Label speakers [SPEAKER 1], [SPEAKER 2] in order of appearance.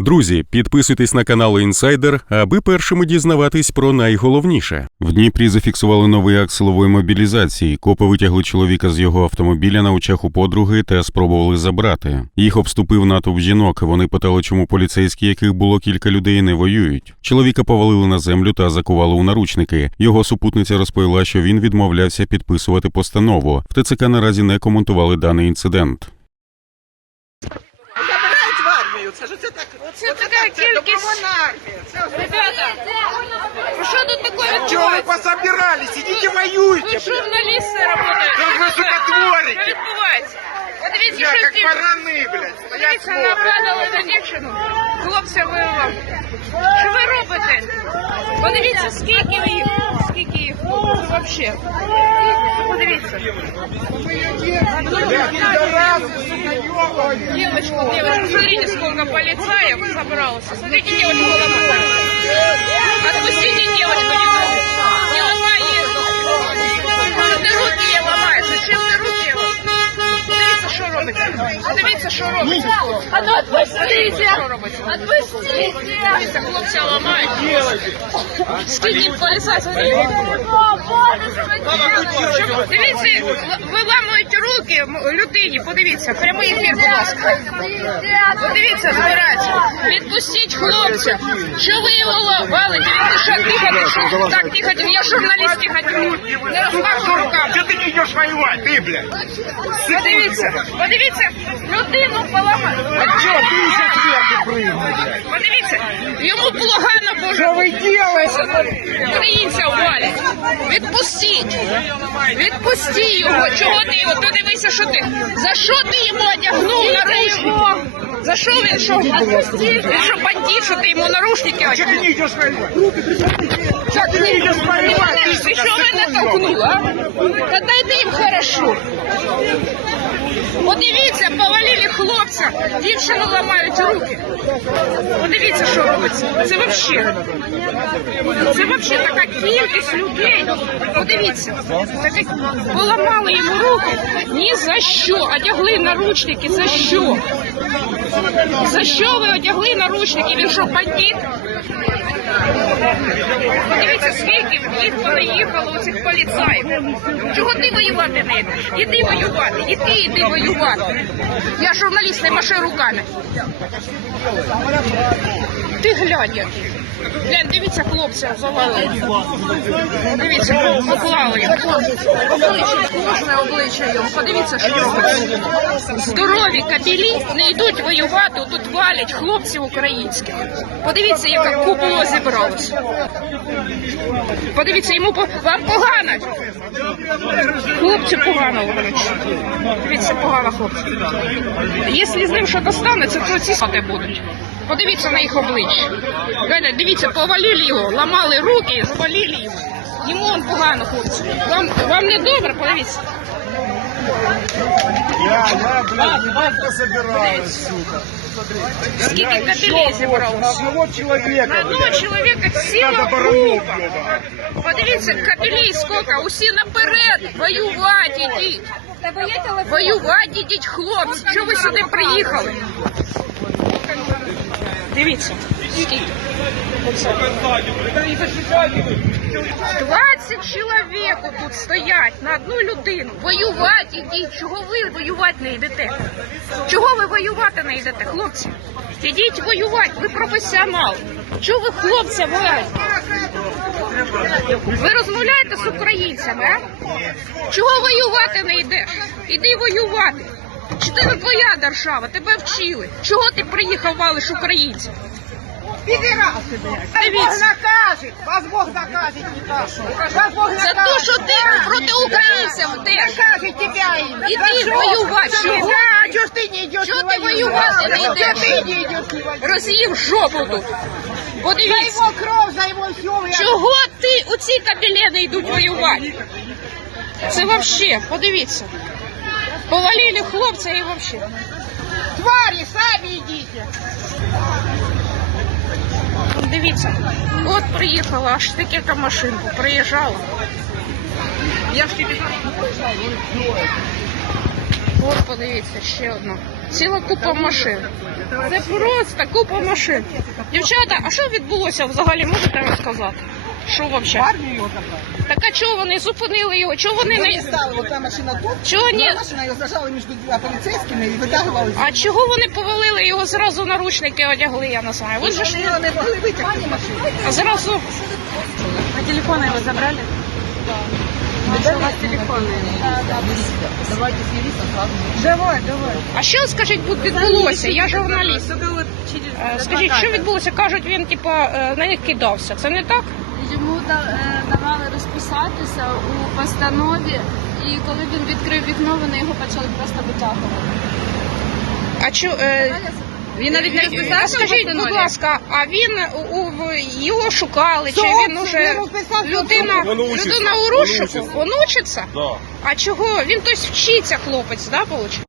[SPEAKER 1] Друзі, підписуйтесь на канал Інсайдер, аби першими дізнаватись про найголовніше. В Дніпрі зафіксували новий акт силової мобілізації. Копи витягли чоловіка з його автомобіля на очах у подруги та спробували забрати. Їх обступив натовп жінок. Вони питали, чому поліцейські, яких було кілька людей, не воюють. Чоловіка повалили на землю та закували у наручники. Його супутниця розповіла, що він відмовлявся підписувати постанову. В ТЦК наразі не коментували даний інцидент.
[SPEAKER 2] Забирають в армію, це ж це так.
[SPEAKER 3] Це така кількість.
[SPEAKER 2] Це
[SPEAKER 3] Ребята, ну що тут таке
[SPEAKER 2] Чого ви пособирались? І воюйте,
[SPEAKER 3] Ви
[SPEAKER 2] блядь.
[SPEAKER 3] журналісти працюєте.
[SPEAKER 2] Що ви, сука.
[SPEAKER 3] Що відбувається? Подивіться, що
[SPEAKER 2] як
[SPEAKER 3] ті-
[SPEAKER 2] барани, блядь, стоять
[SPEAKER 3] Подивіться,
[SPEAKER 2] смокрі.
[SPEAKER 3] нападали на дівчину. Хлопця вивели. Що ви робите? Подивіться, скільки ви їх, скільки їх тут вообще. Подивіться.
[SPEAKER 2] Йобані.
[SPEAKER 3] Девочку, девочку, смотрите, сколько полицаев собралось. Смотрите, девочку ломают. Отпустите девочку, не трогай. Не ломай ей руки. Что ты руки ей ломаешь? Зачем ты руки? Подивіться, що робиться. Подивіться, що робиться. А ну отпустите. Що? Отпустите. Дивіться, хлопця ламають. Скільки поліцай, смотрите. Дивіться, виламують руки людині, подивіться, прямий ефір, будь ласка. Подивіться, збираються. Відпустіть хлопця. Що ви його валите? Він що дихати? Що так дихати? Я журналіст дихати. Не розмахуй руками.
[SPEAKER 2] Чого ти не йдеш воювати, ти, блядь?
[SPEAKER 3] Подивіться, подивіться, людину поламали.
[SPEAKER 2] Чого ти ще зверху пригнув.
[SPEAKER 3] Подивіться, йому погано, боже.
[SPEAKER 2] Що ви робите?
[SPEAKER 3] Українця валять. Відпустіть. Відпусти його. Чого ти його? Ти дивися, що ти. За що ти йому одягнув наручники? За що він що? Він що бандит, що ти йому наручники
[SPEAKER 2] Чого ти не йдеш воювати? Чого ти не йдеш воювати? Ти,
[SPEAKER 3] що мене толкнув, а? Та дайте їм хорошо. Подивіться, повалили хлопця, дівчину ламають руки. Подивіться, що робиться. Це вообще. Це вообще така кількість людей. Подивіться, таке поламали йому руки. Ні за що. Одягли наручники. За що? За що ви одягли наручники? Він що, бандит? Подивіться, скільки їх понаїхало у цих поліцаїв. Чого ти воювати не йдеш? Іди воювати, іди, іди воювати. Я журналіст, не маши руками. Ти глянь який. Глянь, дивіться, хлопця завалили. Дивіться, поклали його. Обличчя, кожне обличчя його. Подивіться, що. Здорові кабілі не йдуть воювати, тут валять хлопців українських. Подивіться, яка купolo зібралось. Подивіться, йому вам погано. Хлопці погано обличчя. Дивіться, погано хлопці. Якщо з ним щось станеться, то ці сати будуть. Подивіться на їх обличчя. Дивіться, повалили його, ламали руки, завалили його. Йому он погано, хлопці. Вам, вам не добре, подивіться.
[SPEAKER 2] Я, я, блядь, собираюсь, сука.
[SPEAKER 3] Скільки капелей
[SPEAKER 2] еще на одного человека,
[SPEAKER 3] На одного чоловіка ціла група. Подивіться, капелей скільки, усі наперед, воювати ідіть. Воювати ідіть, хлопці, що ви сюди приїхали? Дивіться, скільки. Оце. 20 чоловік тут стоять на одну людину. Воювати ідіть. Чого ви воювати не йдете? Чого ви воювати не йдете, хлопці? Ідіть воювати, ви професіонал. Чого ви хлопця воюєте? Ви розмовляєте з українцями, а? Чого воювати не йдеш? Іди воювати. Чи це не твоя держава? Тебе вчили. Чого ти приїхав валиш українців?
[SPEAKER 2] Підіраси, блядь. Бог
[SPEAKER 3] Дивіться.
[SPEAKER 2] Вас Бог накажет, не. Вас Бог
[SPEAKER 3] то, що ти проти українців йдеш.
[SPEAKER 2] Им.
[SPEAKER 3] Іди
[SPEAKER 2] що?
[SPEAKER 3] воювати. Чого?
[SPEAKER 2] Чого ж ти не йдеш
[SPEAKER 3] Чого ти воювати не йдеш?
[SPEAKER 2] ти не йдеш?
[SPEAKER 3] Роз'їв жопу тут.
[SPEAKER 2] За
[SPEAKER 3] Подивіться.
[SPEAKER 2] його кров, за його сьомий.
[SPEAKER 3] Чого ти у ці кабелі йдуть воювати? Це вообще, подивіться. Повалили хлопця і вообще.
[SPEAKER 2] Тварі, самі йдіть.
[SPEAKER 3] Дивіться, от приїхала, аж таке машинку, приїжджала. Я ж тобі. От подивіться, ще одна. Ціла купа машин. Це просто купа машин. Дівчата, а що відбулося взагалі? Можете розказати? Що
[SPEAKER 2] В
[SPEAKER 3] парню
[SPEAKER 2] армію його забрали.
[SPEAKER 3] Так а чого вони зупинили його? Чого вони
[SPEAKER 2] Вони
[SPEAKER 3] не.
[SPEAKER 2] стали, та машина тут,
[SPEAKER 3] Чого ні?
[SPEAKER 2] машина його зажали між двома поліцейськими і витягували.
[SPEAKER 3] А чого вони повалили його зразу наручники одягли, я не знаю. Він же ж
[SPEAKER 2] Вони його не могли витягти машину.
[SPEAKER 3] а зразу.
[SPEAKER 4] А телефони его забрали? Да. У?
[SPEAKER 2] Давай, давай.
[SPEAKER 3] А що скажіть будь відбулося? Я журналіст. Е, Скажіть, що відбулося? Кажуть, він типа е, на них кидався. Це не так?
[SPEAKER 5] Йому е, давали розписатися у постанові, і коли він відкрив вікно, вони його почали просто витягувати.
[SPEAKER 3] А чо е,
[SPEAKER 4] Він навіть не
[SPEAKER 3] а
[SPEAKER 4] розписався в
[SPEAKER 3] скажіть, будь ласка, а він у, у його шукали, чи він уже людина,
[SPEAKER 6] учиться,
[SPEAKER 3] людина у розшуку?
[SPEAKER 6] учиться.
[SPEAKER 3] Він учиться?
[SPEAKER 6] Да.
[SPEAKER 3] А чого? Він тось вчиться, хлопець, да, виходить?